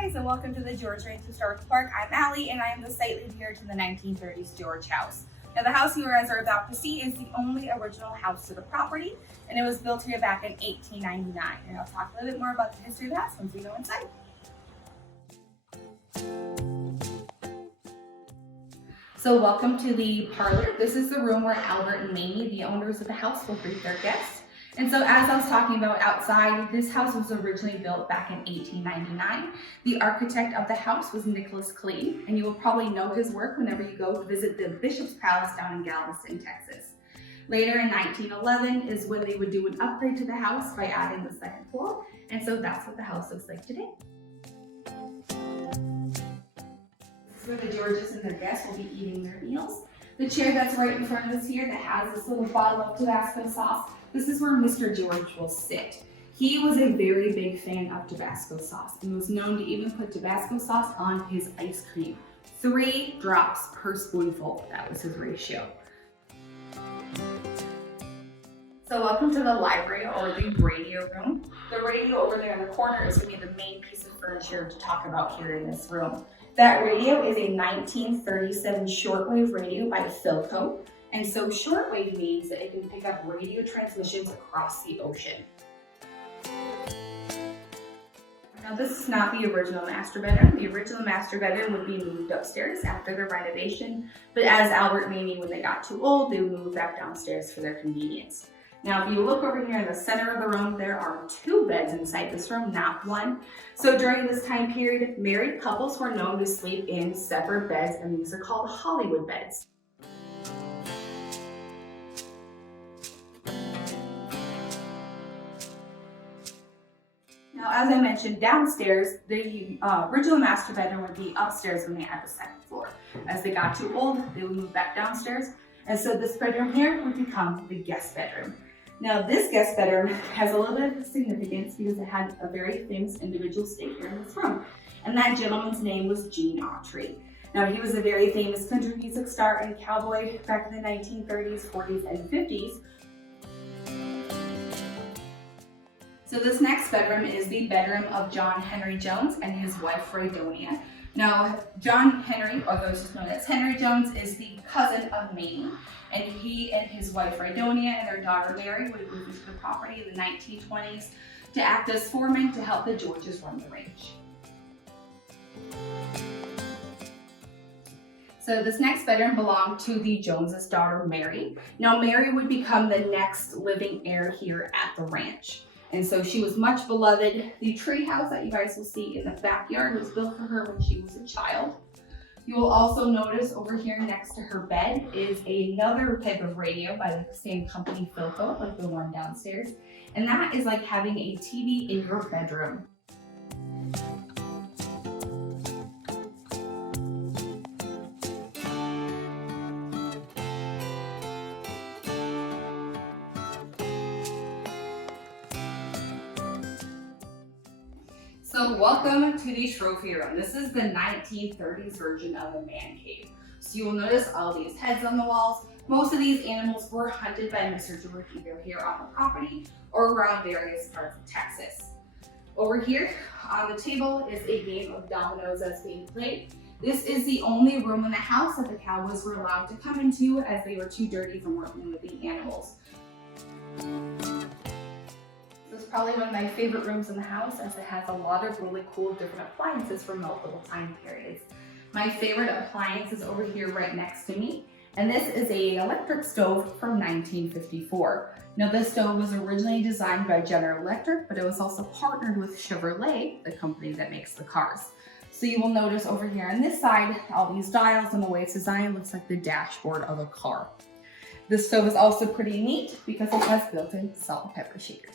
guys, and welcome to the George Ranch Historical Park. I'm Allie, and I am the site lead here to the 1930s George House. Now, the house you guys are about to see is the only original house to the property, and it was built here back in 1899. And I'll talk a little bit more about the history of the house once we go inside. So welcome to the parlor. This is the room where Albert and Mamie, the owners of the house, will greet their guests. And so as I was talking about outside, this house was originally built back in 1899. The architect of the house was Nicholas Clayton, and you will probably know his work whenever you go to visit the Bishop's Palace down in Galveston, Texas. Later in 1911 is when they would do an upgrade to the house by adding the second floor, and so that's what the house looks like today. This is where the Georges and their guests will be eating their meals. The chair that's right in front of us here that has this little bottle of Tabasco sauce, this is where Mr. George will sit. He was a very big fan of Tabasco sauce and was known to even put Tabasco sauce on his ice cream. 3 drops per spoonful, that was his ratio. So welcome to the library or the radio room. The radio over there in the corner is going to be the main piece of furniture to talk about here in this room. That radio is a 1937 shortwave radio by Philco. And so shortwave means that it can pick up radio transmissions across the ocean. Now this is not the original master bedroom. The original master bedroom would be moved upstairs after the renovation, but as Albert and Mamie, when they got too old, they would move back downstairs for their convenience. Now if you look over here in the center of the room, there are 2 beds inside this room, not 1. So during this time period, married couples were known to sleep in separate beds, and these are called Hollywood beds. Now, as I mentioned, downstairs, the original master bedroom would be upstairs when they had the second floor. As they got too old, they would move back downstairs, and so this bedroom here would become the guest bedroom. Now, this guest bedroom has a little bit of significance because it had a very famous individual stay here in this room, and that gentleman's name was Gene Autry. Now, he was a very famous country music star and cowboy back in the 1930s, 40s, and 50s. So this next bedroom is the bedroom of John Henry Jones and his wife Fredonia. Now, John Henry, or those just known as Henry Jones, is the cousin of Mamie, and he and his wife Fredonia and their daughter Mary would move into the property in the 1920s to act as foremen to help the Georges run the ranch. So this next bedroom belonged to the Joneses' daughter Mary. Now Mary would become the next living heir here at the ranch. And so she was much beloved. The tree house that you guys will see in the backyard was built for her when she was a child. You will also notice over here next to her bed is another type of radio by the same company, Philco, like the one downstairs. And that is like having a TV in your bedroom. So welcome to the trophy room. This is the 1930s version of a man cave. So you will notice all these heads on the walls. Most of these animals were hunted by Mr. George either here on the property or around various parts of Texas. Over here on the table is a game of dominoes that's being played. This is the only room in the house that the cowboys were allowed to come into as they were too dirty from working with the animals. This is probably one of my favorite rooms in the house as it has a lot of really cool different appliances from multiple time periods. My favorite appliance is over here right next to me, and this is an electric stove from 1954. Now this stove was originally designed by General Electric, but it was also partnered with Chevrolet, the company that makes the cars. So you will notice over here on this side, all these dials and the way it's designed looks like the dashboard of a car. This stove is also pretty neat because it has built-in salt and pepper shakers.